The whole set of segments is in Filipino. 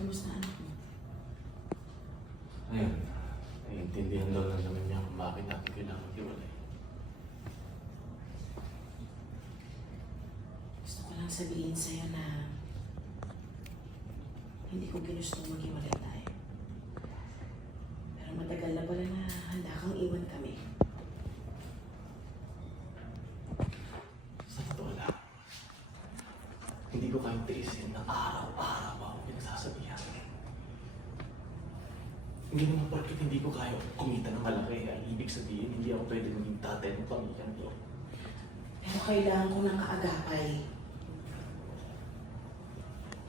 Kamusta anak mo? Ayun, naiintindihan daw lang naman niya kung bakit natin kailangan maghiwalay. Gusto ko lang sabihin sa'yo na hindi ko ginustong maghiwalay tayo. Pero matagal na pala na handa kang iwan kami. Sa totoo lang, hindi ko kayang tiisin na araw-araw ako pinagsasabihan. Hindi naman bakit hindi ko kaya kumita ng malaki. Ay ibig sabihin, hindi ako pwede maging tatay ng pamilya niyo. Pero kailangan ko ng kaagapay.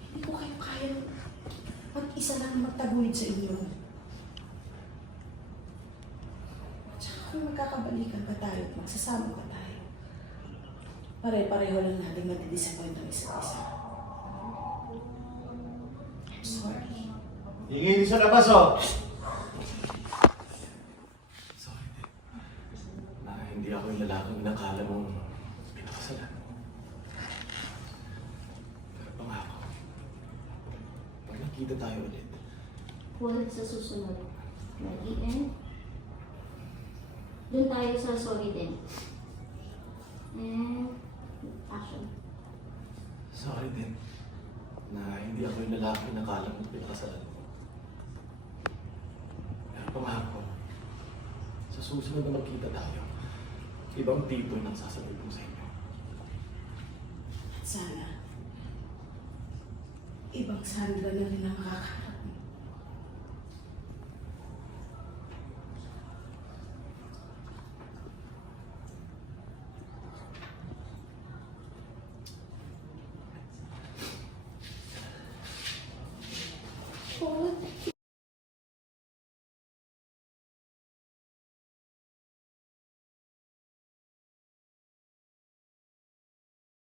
Hindi ko kayo kayang mag-isa lang magtaguyod sa inyo. Tsaka kung magkakabalikan ka tayo at magsasama ka tayo, pare-pareho lang natin mag-disappoint ang isa't isa. I'm sorry. Hingin sa labas, oh! Sorry, Dad. Na hindi ako yung lalaking nakala mong pinakasalan mo. Pero pangako, pag nakita tayo ulit, Huwag sa susunod. Ready, and doon tayo sa sorry din. And action. sorry din na hindi ako yung lalaking nakala mong pinakasalan mo. Pero pangako, sa susunod na magkita tayo, ibang tipo yung nagsasalubong sa inyo. At sana, ibang Sandra na rin ang makakaroon.